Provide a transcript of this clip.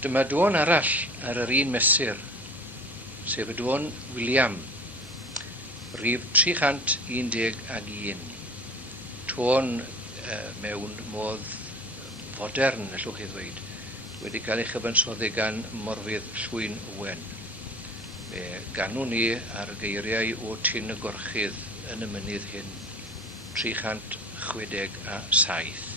Dyma dôn arall ar yr un mesur, sef y dôn William, rhif 311. Tôn mewn modd fodern, allwch chi ddweud, wedi cael ei chyfansoddi gan Morfydd Llwyn Owen. Fe ganwn ni ar geiriau o Tyn y Gorchydd yn y mynydd hyn, 367.